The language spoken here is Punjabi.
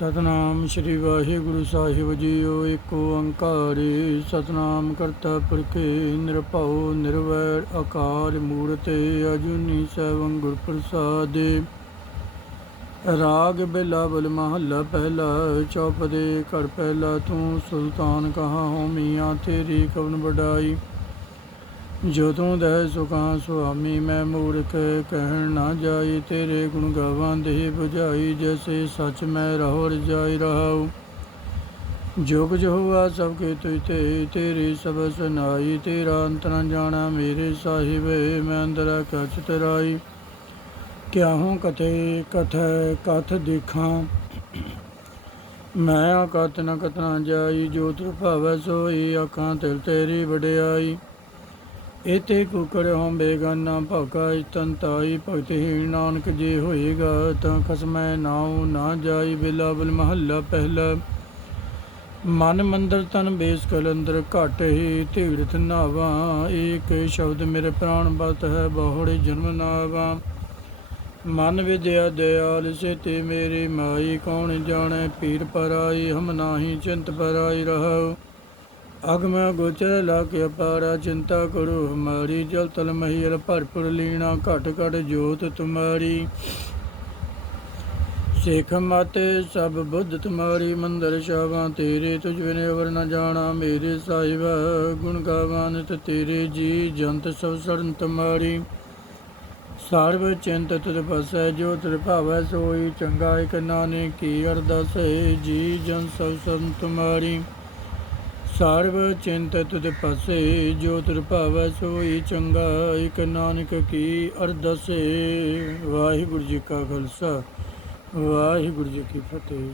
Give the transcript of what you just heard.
ਸਤਨਾਮ ਸ੍ਰੀ ਵਾਹਿਗੁਰੂ ਸਾਹਿਬ ਜੀਓ, ਏਕ ਓੰਕਾਰੇ ਸਤਨਾਮ ਕਰਤਾ ਪੁਰਖੇ, ਨਿਰਭਉ, ਨਿਰਵੈਰ, ਅਕਾਲ ਮੂਰਤੇ, ਅਜੂਨੀ ਸੈਭੰ ਗੁਰ ਪ੍ਰਸਾਦੇ। ਰਾਗ ਬਿਲਾਵਲ ਮਹੱਲਾ ਪਹਿਲਾ ਚੌਪ ਦੇ ਘਰ ਪਹਿਲਾ, ਤੂੰ ਸੁਲਤਾਨ ਕਹਾ ਹੋ ਮੀਆਂ ਤੇਰੀ ਕਵਨ ਵਡਾਈ। ਜਦੋਂ ਦਹਿ ਸੁਖਾਂ ਸੁਆਮੀ ਮੈਂ ਮੂਰਖ ਕਹਿਣ ਨਾ ਜਾਈ, ਤੇਰੇ ਗੁਣ ਗਾਵਾਂ ਦੇ 부ਝਾਈ ਜੈਸੇ ਸੱਚ ਮੈਂ ਰਹੋ ਰਜਾਈ ਰਹਾਉ। ਜੋਗ ਜੋ ਹੋਆ ਸਭ ਕੇ ਤੁਝ ਤੇ, ਤੇਰੀ ਸਭ ਸੁਨਾਈ ਤੇਰਾ ਅੰਤ ਨ ਜਾਣਾ ਮੇਰੇ ਸਾਹਿਬ, ਮੈਂ ਅੰਦਰ ਕਛ ਤਰਾਈ। ਕਿਆ ਹੂੰ ਕਥੇ ਕਥ ਕਥ ਦੇਖਾਂ, ਮੈਂ ਆਕਤ ਨ ਕਤਨਾ ਜਾਈ, ਜੋ ਤੁਰ ਸੋਈ, ਅੱਖਾਂ ਤਿਲ ਤੇਰੀ ਵਡਿਆਈ। ਇਤੇ ਕੁਕੜ ਹੋਂ ਬੇਗਾਨਾ ਭੌਕਾ ਤੰਤਾਈ ਭਗਤਹੀਣ ਨਾਨਕ ਜੇ ਹੋਏਗਾ ਤਾਂ ਖਸਮੈ ਨਾਉ ਨਾ ਜਾਈ ਬਿਲਾਵਲ ਮਹੱਲਾ ਪਹਿਲਾ। ਮਨ ਮੰਦਰ ਤਨ ਬੇਸ ਕਲੰਦਰ ਘਟ ਹੀ ਢੀੜਤ ਨਾਵਾਂ। ਏਕ ਸ਼ਬਦ ਮੇਰੇ ਪ੍ਰਾਣ ਬਤ ਹੈ ਬਹੁੜੇ ਜਨਮ ਨਾਵਾਂ। ਮਨ ਵਿਦਿਆ ਦਿਆਲ ਸੇਤੇ ਮੇਰੀ ਮਾਈ ਕੌਣ ਜਾਣੈ? ਪੀਰ ਪਰਾਈ ਹਮ ਨਾਹੀ ਚਿੰਤ ਪਰਾਈ ਰਹੋ ਅਗਮ ਗੋਚਰ ਲਾਕੇ ਅਪਾਰਾ ਚਿੰਤਾ ਕਰੋ ਹਮਾਰੀ, ਜਲ ਤਲ ਮਹੀਲ ਭਰਪੁਰ ਲੀਣਾ, ਘਟ ਘਟ ਜੋਤ ਤੁਮਾਰੀ। ਸੇਖ ਮਾਤੇ ਸਭ ਬੁੱਧ ਤੁਮਾਰੀ, ਮੰਦਰ ਸ਼ਾਵਾਂ ਤੇਰੇ, ਤੁਝ ਬਿਨੇ ਅਵਰ ਨ ਜਾਣਾ ਮੇਰੇ ਸਾਹਿਬ। ਗੁਣ ਗਾਵਾਨ ਤੇ ਤੇਰੇ ਜੀ, ਜੰਤ ਸਭ ਸਰਨ ਤੁਮਾਰੀ। ਸਰਬ ਚਿੰਤ ਤੁਧ ਪਸੈ, ਜੋ ਤੁਧ ਭਾਵੈ ਸੋਈ, ਚੰਗਾ ਇਕ ਨਾਨੇ ਕੀ ਅਰਦਾਸ ਜੀ, ਜਨ ਸਭ ਸੰਤ ਤੁਮਾਰੀ। ਸਰਬ ਚਿੰਤ ਤੁਧ ਪਸੇ ਜੋ ਤੁਰ ਭਾਵੈ ਸੋਈ ਚੰਗਾ, ਇਕ ਨਾਨਕ ਕੀ ਅਰਦਸੇ ਵਾਹਿਗੁਰੂ ਜੀ ਕਾ ਖਾਲਸਾ, ਵਾਹਿਗੁਰੂ ਜੀ ਕੀ ਫਤਿਹ।